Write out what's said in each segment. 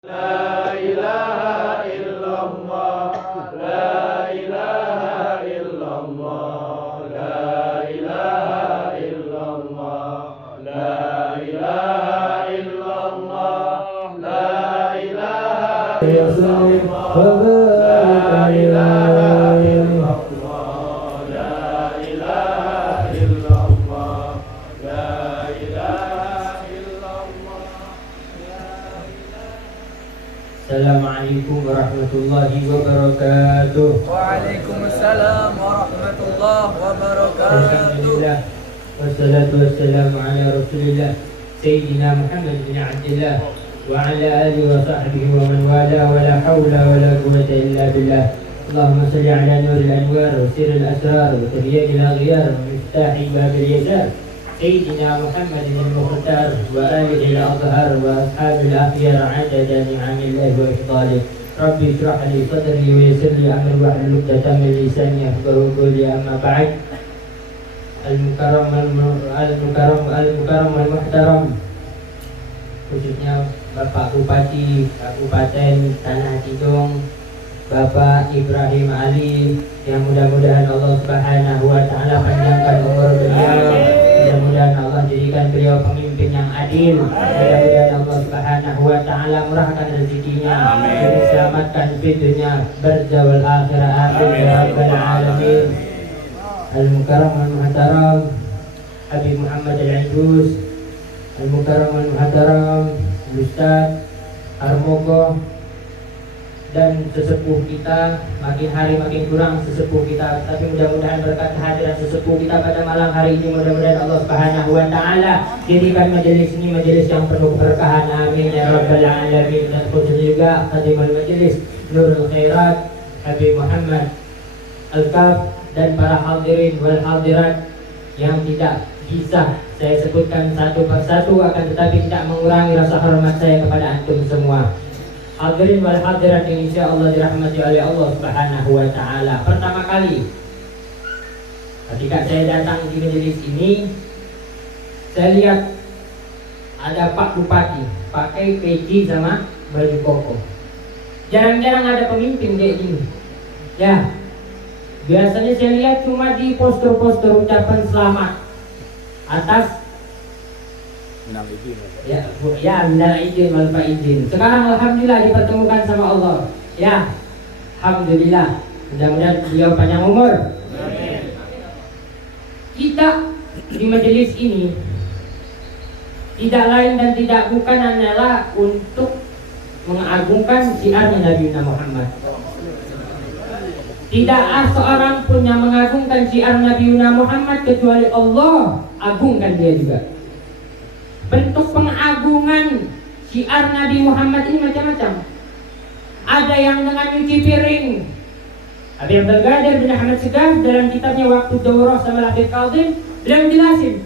La ilaha illallah, la ilaha illallah, la ilaha illallah, la ilaha illallah, la ilaha illallah, la ilaha illallah, la ilaha illallah, la ilaha illallah. Assalamualaikum warahmatullahi wabarakatuh. Waalaikumsalam warahmatullahi wabarakatuh. Alhamdulillah wassalatu wassalamu ala Rasulillah Sayyidina Muhammad bin Abdillah wa ala alihi wa sahbihi wa man wala wa la hawla wa la quwwata illa billah. Allahumma salli ala nuril anwar wa sirril asrar wa tabyinil aghyar wa miftahi babil yasar Sayyidina Muhammad al-Mukhtar wa alihi al-azhar wa ashabil akhyar adada ni'amillahi wa ifdalih. Rabbi shrah li sadri wa yassir li amri wahlul 'uqdatam min lisani yafqahu qawli. Amma ba'd. Al-mukarram al-muhtaram, khususnya Bapak Bupati Kabupaten Tanah Tidung, Bapak Ibrahim Ali, yang mudah-mudahan Allah Subhanahu wa taala panjangkan umur beliau. Mudah-mudahan Allah jadikan beliau pemimpin yang adil. Mudah-mudahan Allah Subhanahu wa taala murahkan rezekinya, dan selamatkan dunia barza wal akhirah. Amin ya rabbal alamin. Al-mukarram al-muhtaram Habib Muhammad Al-Aidus, Al-mukarram al-muhtaram Ustaz Armogo, dan sesepuh kita, makin hari makin kurang sesepuh kita, tapi mudah-mudahan berkat kehadiran sesepuh kita pada malam hari ini, mudah-mudahan Allah Subhanahu wa taala jadikan majelis ini majelis yang penuh berkahan. Amin ya rabbal alamin. Dan khususnya juga khatimul majelis Nurul Khairat Habib Muhammad Al-Kaf dan para hadirin wal hadirat yang tidak bisa saya sebutkan satu persatu, akan tetapi tidak mengurangi rasa hormat saya kepada antum semua. Hadirin wal hadirat yang insyaallah dirahmati oleh Allah Subhanahu wa taala. Pertama kali ketika saya datang di majelis ini, saya lihat ada Pak Bupati pakai peci sama baju koko. Jarang-jarang ada pemimpin kayak gini. Ya, biasanya saya lihat cuma di poster-poster ucapan selamat atas minal izin wal faizin. Sekarang alhamdulillah dipertemukan sama Allah. Ya, alhamdulillah. Mudah-mudahan beliau panjang umur. Amin. Kita di majelis ini tidak lain dan tidak bukan adalah untuk mengagungkan syiarnya Nabi Muhammad. Tidak ada seorang pun yang mengagungkan syiar Nabi Muhammad kecuali Allah agungkan dia juga. Bentuk pengagungan syiar Nabi Muhammad ini macam-macam. Ada yang dengan nyuci piring. Habib Abdul Qadir bin Ahmad Segaf dalam kitabnya Waktu Daurah sama Habib Qadir beliau jelasin,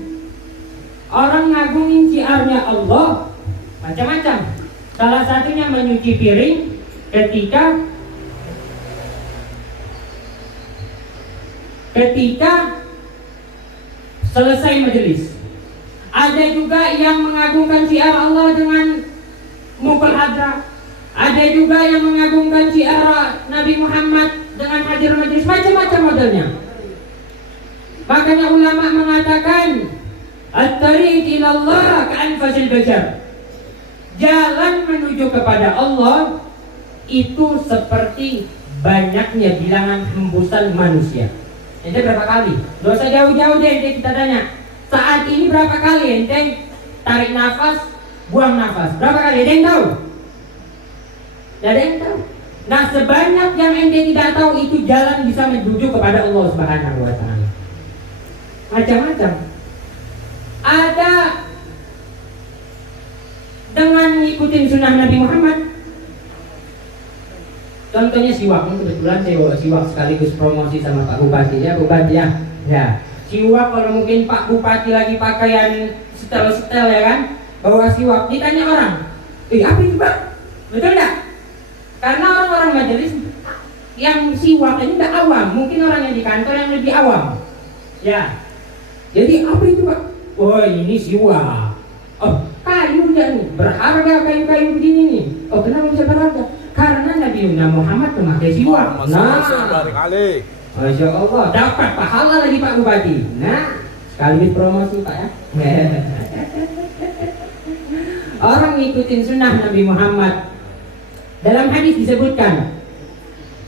orang ngagungin syiarnya Allah macam-macam. Salah satunya menyuci piring ketika selesai majelis. Ada juga yang mengagungkan syiar Allah dengan mukul hadra. Ada juga yang mengagungkan syiar Nabi Muhammad dengan hadir majelis. Macam-macam modelnya. Makanya ulama mengatakan at-tariq ila Allah ka'anfasil bashar. Jalan menuju kepada Allah itu seperti banyaknya bilangan hembusan manusia. Ente berapa kali? Dosa jauh-jauh deh ente kita tanya. Saat ini berapa kali ente tarik nafas, buang nafas? Berapa kali? Ada yang tahu? Tidak ada yang tahu. Nah, sebanyak yang ente tidak tahu itu jalan bisa menuju kepada Allah Subhanahu wa taala. Macam-macam. Ada dengan ngikutin sunnah Nabi Muhammad. Contohnya siwak. Kebetulan saya bawa siwak sekaligus promosi sama Pak Bupati ya, Bupati ya. Ya. Siwak, kalau mungkin Pak Bupati lagi pakaian setel-setel ya kan, bawa siwak, ditanya orang, apa itu Pak? Betul enggak? Karena orang-orang majelis yang siwak ini enggak awam, mungkin orang yang di kantor yang lebih awam. Ya. Jadi apa itu Pak? Oh ini siwak. Oh kayu ya nih, berharga kayu-kayu begini nih. Oh kenapa Nabi Muhammad memakai siwak. Nah, Masya Allah, dapat pahala lagi Pak Bupati. Nah, sekaligus promosi Pak ya. Orang ngikutin sunnah Nabi Muhammad. Dalam hadis disebutkan,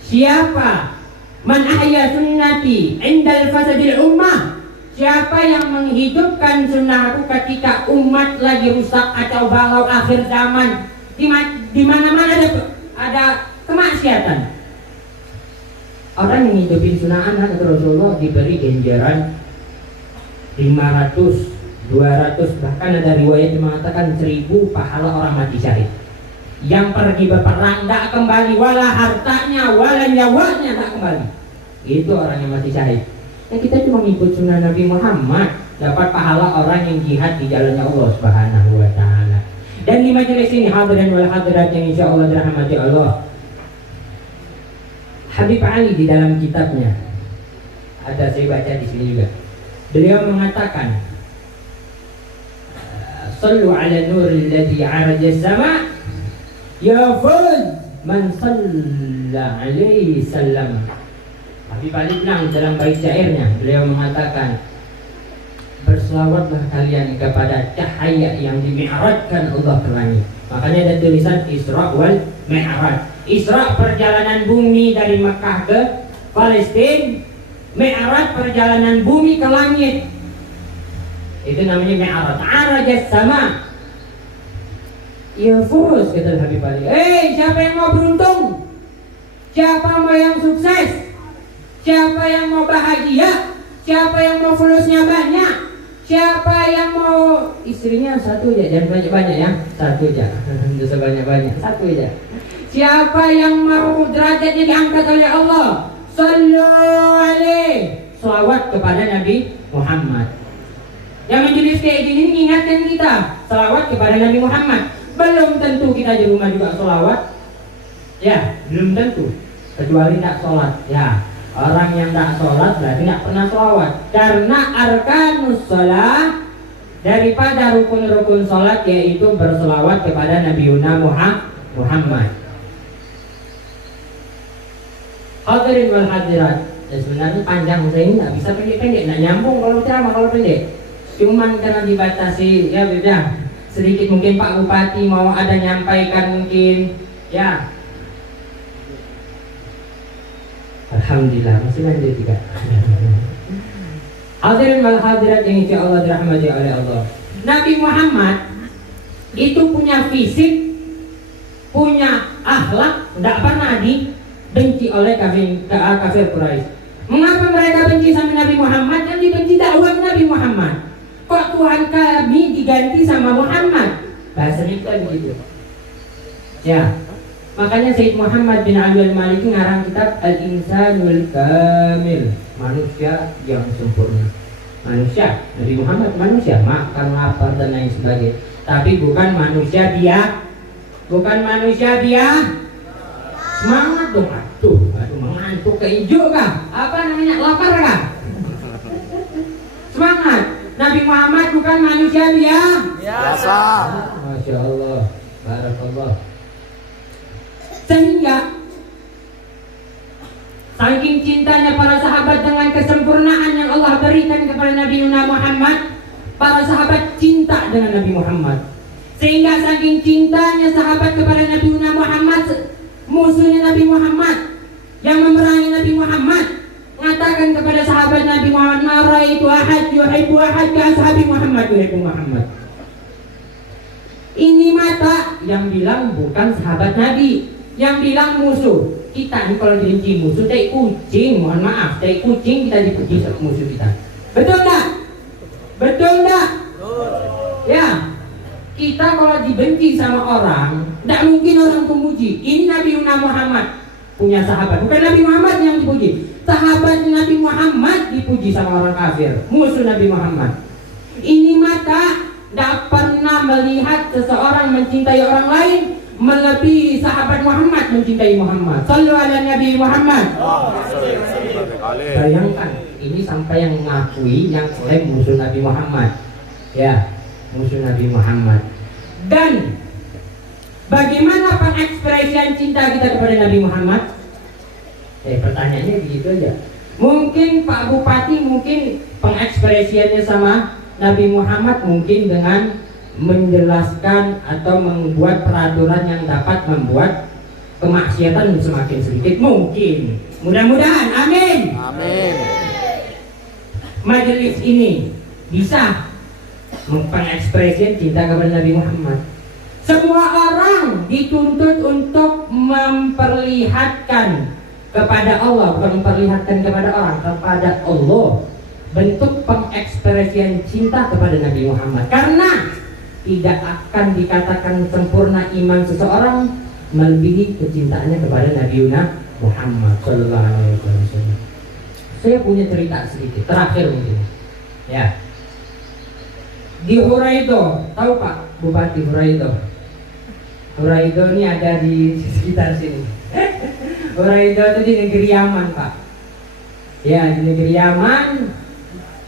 siapa man ahya sunnati indal fasadil ummah, siapa yang menghidupkan sunnahku ketika umat lagi rusak atau balau akhir zaman, di mana-mana ada kemaksiatan. Orang yang hidupin sunnah anak Rasulullah diberi ganjaran 500, 200, bahkan ada riwayat yang mengatakan 1000 pahala orang mati syahid. Yang pergi berperang tidak kembali, wala hartanya, wala nyawanya tidak kembali. Itu orang yang mati syahid. Ya, kita cuma mengikut sunnah Nabi Muhammad, dapat pahala orang yang jihad di jalannya Allah Subhanahu wa Ta'ala. Dan di majelis ini hadirin wal hadirat yang insya Allah dirahmati Allah, Habib Ali di dalam kitabnya, ada saya baca di sini juga, beliau mengatakan, sallu ala nuril ladzi araja sama ya fuz man salla alaihi salam. Habib Ali bilang dalam bait syairnya, beliau mengatakan, berselawatlah kalian kepada cahaya yang dimi'rajkan Allah ke langit. Makanya ada tulisan Isra wal Mi'raj. Isra perjalanan bumi dari Mekah ke Palestina, Mi'raj perjalanan bumi ke langit. Itu namanya Mi'raj. Arajas sama. Ya furus, kata Habib Ali. Siapa yang mau beruntung? Siapa mau yang sukses? Siapa yang mau bahagia? Siapa yang mau fulusnya banyak? Siapa yang mau istrinya satu aja, jangan banyak-banyak ya, satu aja. Dosa banyak-banyak, satu aja. Siapa yang mau derajatnya diangkat oleh Allah? Sallu alaihi, selawat kepada Nabi Muhammad. Yang majelis kayak gini mengingatkan kita selawat kepada Nabi Muhammad. Belum tentu kita di rumah juga selawat. Ya, belum tentu. Kecuali tak sholat. Ya, orang yang tak sholat berarti tak pernah selawat. Karena arkanus sholat, daripada rukun-rukun sholat yaitu berselawat kepada Nabi Muhammad. Hadirin wal hadirat. Ya, sebenarnya panjang saya ini nggak bisa pendek-pendek, nggak nyambung kalau ceramah kalau pendek. Cuman karena dibatasi ya beda sedikit, mungkin Pak Bupati mau ada nyampaikan mungkin ya. Alhamdulillah masih lanjut juga. Hadirin wal hadirat yang insya Allah dirahmati oleh Allah. Nabi Muhammad itu punya fisik, punya akhlak, tidak pernah dibenci oleh kafir Quraisy. Mengapa mereka benci sama Nabi Muhammad? Yang dibenci dakwah Nabi Muhammad. Kok Tuhan kami diganti sama Muhammad? Bahasanya itu begitu. Ya, makanya Sayyid Muhammad bin Ali al-Maliki ngarang kitab Al-Insanul Kamil, manusia yang sempurna. Manusia, Nabi Muhammad manusia, makan, lapar dan lain sebagainya. Tapi bukan manusia dia, bukan manusia dia. Semangat dong, aduh mengantuk keinjuk kah? Apa namanya, lapar kah? Semangat. Nabi Muhammad bukan manusia biasa. Masya Allah, barakallah. Sehingga saking cintanya para sahabat dengan kesempurnaan yang Allah berikan kepada Nabi Muhammad, para sahabat cinta dengan Nabi Muhammad. Sehingga saking cintanya sahabat kepada Nabi Muhammad, musuhnya Nabi Muhammad yang memerangi Nabi Muhammad mengatakan kepada sahabat Nabi Muhammad, "Ma ra'aitu ahad yuhibbu ahad ka ashabi Muhammad yuhibbu Muhammad." Ini mata yang bilang bukan sahabat Nabi, yang bilang musuh. Kita ini kalau dibenci musuh, tai kucing, mohon maaf, tai kucing kita dipuji sama musuh kita. Betul enggak? Betul enggak? Ya. Kita kalau dibenci sama orang, tidak mungkin orang memuji. Ini Nabi Muhammad punya sahabat, bukan Nabi Muhammad yang dipuji. Sahabat Nabi Muhammad dipuji sama orang kafir, musuh Nabi Muhammad. Ini mata tidak pernah melihat seseorang mencintai orang lain melebihi sahabat Muhammad mencintai Muhammad. Sallu ala Nabi Muhammad. Bayangkan, ini sampai yang mengakui, yang klaim musuh Nabi Muhammad. Ya, musuh Nabi Muhammad. Dan Bagaimana pengekspresian cinta kita kepada Nabi Muhammad? Pertanyaannya begitu aja. Mungkin Pak Bupati mungkin pengekspresiannya sama Nabi Muhammad mungkin dengan menjelaskan atau membuat peraturan yang dapat membuat kemaksiatan semakin sedikit mungkin. Mudah-mudahan, amin. Amin. Majelis ini bisa mengekspresikan cinta kepada Nabi Muhammad. Semua orang dituntut untuk memperlihatkan kepada Allah, bukan memperlihatkan kepada orang, kepada Allah bentuk pengekspresian cinta kepada Nabi Muhammad. Karena tidak akan dikatakan sempurna iman seseorang melebihi kecintaannya kepada Nabi Muhammad Sallallahu Alaihi Wasallam. Saya punya cerita sedikit terakhir mungkin. Ya. Di Huraido, tahu Pak Bupati Huraido? Huraido ini ada di sekitar sini. Huraido itu di negeri Yaman, Pak. Ya, di negeri Yaman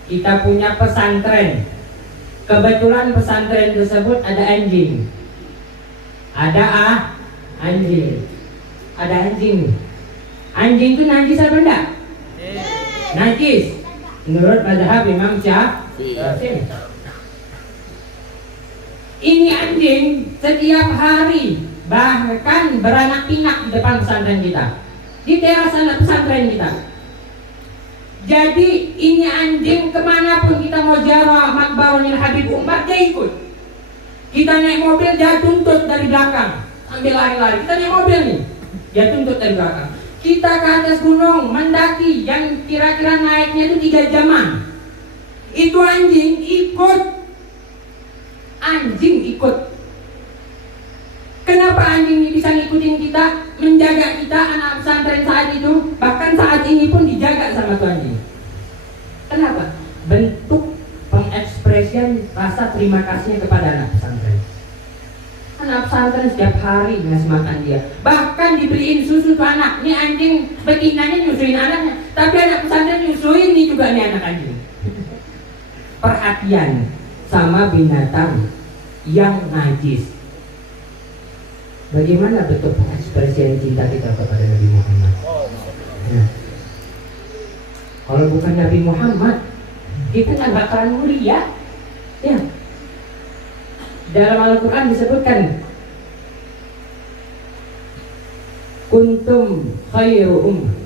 kita punya pesantren. Kebetulan pesantren tersebut ada anjing. Ada anjing. Ada anjing. Anjing itu najis apa enggak? Najis. Menurut mazhab Imam Syafi'i. Ini anjing setiap hari bahkan beranak pinak di depan pesantren kita, di teras anak pesantren kita. Jadi ini anjing kemanapun kita mau ziarah makbarahnya Habib Umar dia ikut. Kita naik mobil dia tuntut dari belakang sambil lari-lari. Kita naik mobil nih dia tuntut dari belakang. Kita ke atas gunung mendaki yang kira-kira naiknya itu 3 jaman. Itu anjing ikut. Anjing ikut. Kenapa anjing ini bisa ngikutin kita, menjaga kita anak pesantren saat itu, bahkan saat ini pun dijaga sama tuh anjing. Kenapa? Bentuk pengekspresian rasa terima kasihnya kepada anak pesantren. Anak pesantren setiap hari ngasih makan dia, bahkan dibeliin susu tuh anak. Ini anjing betinanya nyusuin anaknya, tapi anak pesantren nyusuin ini juga nih anak anjing. Perhatian sama binatang yang najis. Bagaimana bentuk pengekspresian cinta kita kepada Nabi Muhammad? Nah, kalau bukan Nabi Muhammad, kita nggak bakalan mulia. Ya. Dalam Al-Quran disebutkan, kuntum khairu ummah.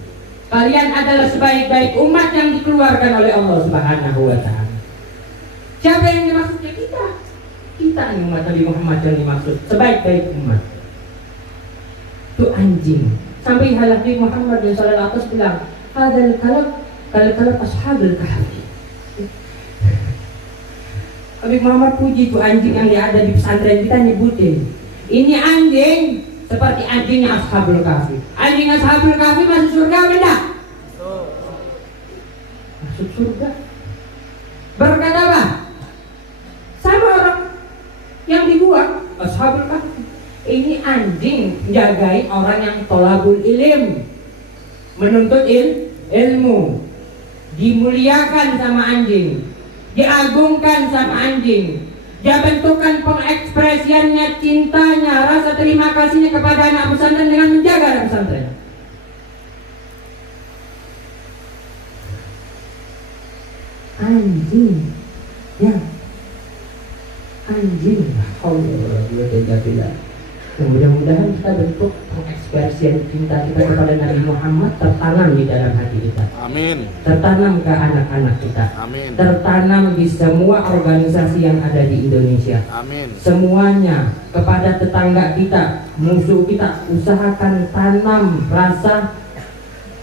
Kalian adalah sebaik-baik umat yang dikeluarkan oleh Allah Subhanahu wa Ta'ala. Siapa yang dimaksudnya? Kita. Kita yang umat Nabi Muhammad yang dimaksud sebaik-baik umat. Itu anjing. Sampai Nabi Muhammad yang salat atas bilang, hadzal kalab ashabul kahfi. Nabi Muhammad puji itu anjing yang ada di pesantren kita nyebutin. Ini anjing seperti anjingnya ashabul kahfi. Anjing ashabul kahfi masuk surga benda? Masuk surga. Berkata apa? Sama orang yang dibuang ashabul kahfi. Ini anjing menjagai orang yang tolabul ilim, menuntut ilmu, dimuliakan sama anjing, diagungkan sama anjing. Dia bentukkan pengekspresiannya, cintanya, rasa terima kasihnya kepada anak pesantren dengan menjaga anak pesantren. Anjing, ya, anjing. Alhamdulillah. Mudah-mudahan kita bentuk pengekspresian cinta kita kepada Nabi Muhammad tertanam di dalam hati kita. Amin. Tertanam ke anak-anak kita. Amin. Tertanam di semua organisasi yang ada di Indonesia. Amin. Semuanya, kepada tetangga kita, musuh kita, usahakan tanam rasa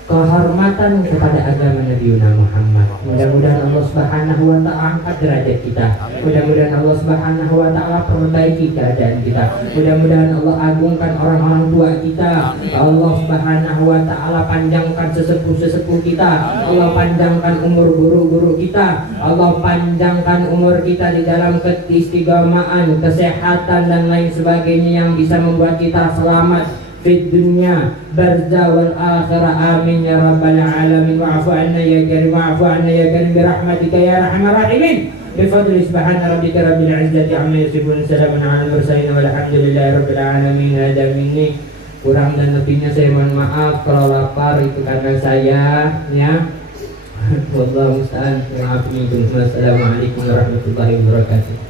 kehormatan kepada agama Nabi Muhammad. Mudah-mudahan Allah Subhanahu wa Ta'ala angkat derajat kita. Mudah-mudahan Allah Subhanahu wa Ta'ala perbaiki keadaan kita. Mudah-mudahan Allah agungkan orang-orang tua kita. Allah Subhanahu wa Ta'ala panjangkan sesepuh-sesepuh kita. Allah panjangkan umur guru-guru kita. Allah panjangkan umur kita di dalam keistiqomahan, kesehatan dan lain sebagainya yang bisa membuat kita selamat di dunia barzah wal akhirah. Amin ya rabbal alamin. Wa'fu anna ya karim, wa'fu anna ya karim bi rahmatika ya arhamar rahimin. Bifadli subhana rabbika rabbil izzati amma yasifun, salamun alal mursalin walhamdulillahi rabbil alamin. Hada minni, kurang dan lebihnya saya mohon maaf. Kalau lapar itu karena saya ya. Wallahu musta'an. Assalamualaikum warahmatullahi wabarakatuh.